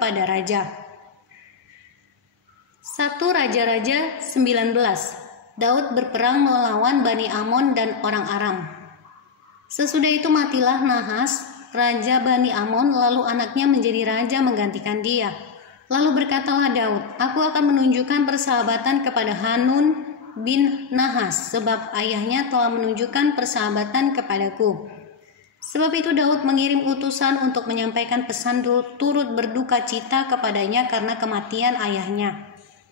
pada raja. 1 Raja-Raja 19. Daud berperang melawan Bani Amon dan orang Aram. Sesudah itu matilah Nahas, raja Bani Amon, lalu anaknya menjadi raja menggantikan dia. Lalu berkatalah Daud, aku akan menunjukkan persahabatan kepada Hanun bin Nahas, sebab ayahnya telah menunjukkan persahabatan kepadaku. Sebab itu Daud mengirim utusan untuk menyampaikan pesan turut berduka cita kepadanya karena kematian ayahnya.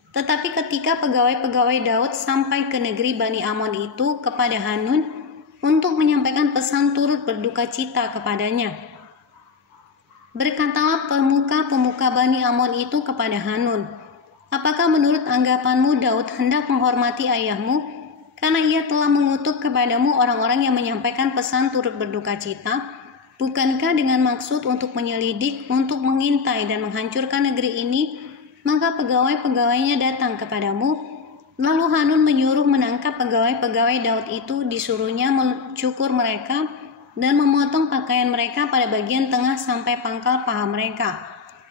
Tetapi ketika pegawai-pegawai Daud sampai ke negeri Bani Amon itu kepada Hanun untuk menyampaikan pesan turut berduka cita kepadanya, berkatalah pemuka-pemuka Bani Amon itu kepada Hanun, apakah menurut anggapanmu Daud hendak menghormati ayahmu karena ia telah mengutuk kepadamu orang-orang yang menyampaikan pesan turut berduka cita? Bukankah dengan maksud untuk menyelidik, untuk mengintai dan menghancurkan negeri ini? Maka pegawai-pegawainya datang kepadamu. Lalu Hanun menyuruh menangkap pegawai-pegawai Daud itu, disuruhnya mencukur mereka dan memotong pakaian mereka pada bagian tengah sampai pangkal paha mereka.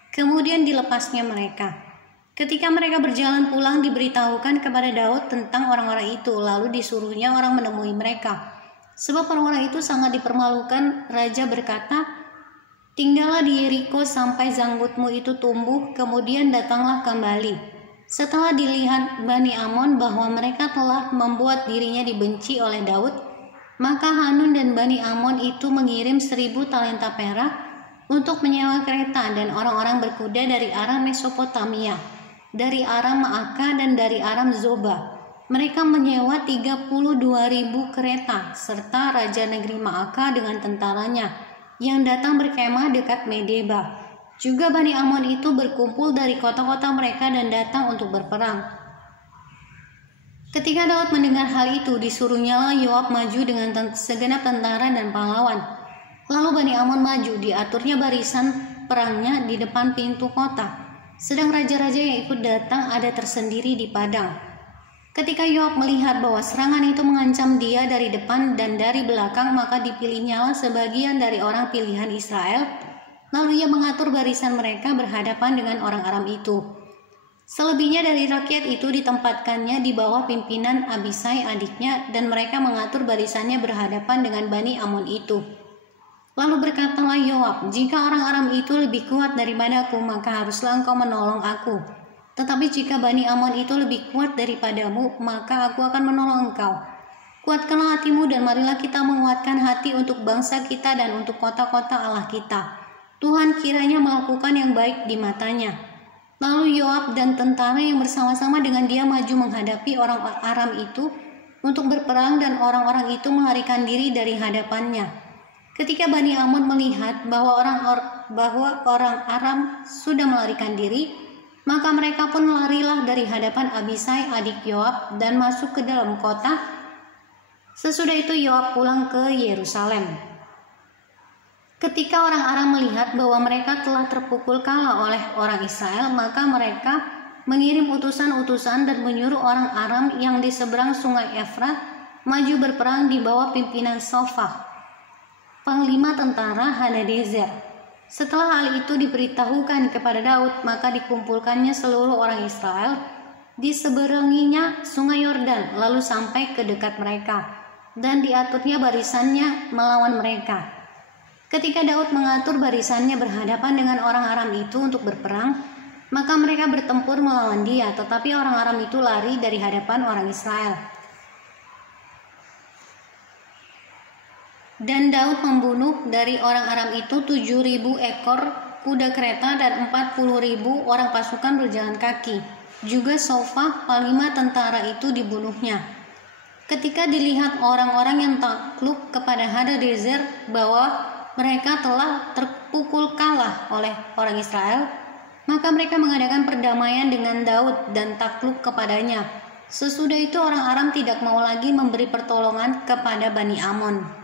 Kemudian dilepasnya mereka. Ketika mereka berjalan pulang, diberitahukan kepada Daud tentang orang-orang itu, lalu disuruhnya orang menemui mereka. Sebab orang-orang itu sangat dipermalukan. Raja berkata, tinggallah di Yeriko sampai janggutmu itu tumbuh, kemudian datanglah kembali. Setelah dilihat Bani Amon bahwa mereka telah membuat dirinya dibenci oleh Daud, maka Hanun dan Bani Amon itu mengirim 1000 talenta perak untuk menyewa kereta dan orang-orang berkuda dari arah Mesopotamia, dari Aram Maaka dan dari Aram Zoba. Mereka menyewa 32.000 kereta serta raja negeri Maaka dengan tentaranya yang datang berkemah dekat Medeba. Juga Bani Amon itu berkumpul dari kota-kota mereka dan datang untuk berperang. Ketika Daud mendengar hal itu, disuruhnyalah Yoab maju dengan segenap tentara dan pahlawan. Lalu Bani Amon maju, diaturnya barisan perangnya di depan pintu kota. Sedang raja-raja yang ikut datang ada tersendiri di padang. Ketika Yoab melihat bahwa serangan itu mengancam dia dari depan dan dari belakang, maka dipilihnyalah sebagian dari orang pilihan Israel. Lalu ia mengatur barisan mereka berhadapan dengan orang Aram itu. Selebihnya dari rakyat itu ditempatkannya di bawah pimpinan Abisai adiknya, dan mereka mengatur barisannya berhadapan dengan Bani Amon itu. Lalu berkatalah Yoab, jika orang Aram itu lebih kuat daripadaku, maka haruslah engkau menolong aku. Tetapi jika Bani Amon itu lebih kuat daripadamu, maka aku akan menolong engkau. Kuatkanlah hatimu dan marilah kita menguatkan hati untuk bangsa kita dan untuk kota-kota Allah kita. Tuhan kiranya melakukan yang baik di matanya. Lalu Yoab dan tentara yang bersama-sama dengan dia maju menghadapi orang Aram itu untuk berperang, dan orang-orang itu melarikan diri dari hadapannya. Ketika Bani Amon melihat bahwa orang Aram sudah melarikan diri, maka mereka pun larilah dari hadapan Abisai adik Yoab dan masuk ke dalam kota. Sesudah itu Yoab pulang ke Yerusalem. Ketika orang Aram melihat bahwa mereka telah terpukul kalah oleh orang Israel, maka mereka mengirim utusan-utusan dan menyuruh orang Aram yang di seberang sungai Efrat maju berperang di bawah pimpinan Sofak, panglima tentara Hadadezer. Setelah hal itu diberitahukan kepada Daud, maka dikumpulkannya seluruh orang Israel di seberanginya sungai Yordan, lalu sampai ke dekat mereka, dan diaturnya barisannya melawan mereka. Ketika Daud mengatur barisannya berhadapan dengan orang Aram itu untuk berperang, maka mereka bertempur melawan dia, tetapi orang Aram itu lari dari hadapan orang Israel. Dan Daud membunuh dari orang Aram itu 7.000 ekor kuda kereta dan 40.000 orang pasukan berjalan kaki. Juga Sofak, panglima tentara itu, dibunuhnya. Ketika dilihat orang-orang yang takluk kepada Hadadezer bahwa mereka telah terpukul kalah oleh orang Israel, maka mereka mengadakan perdamaian dengan Daud dan takluk kepadanya. Sesudah itu orang Aram tidak mau lagi memberi pertolongan kepada Bani Amon.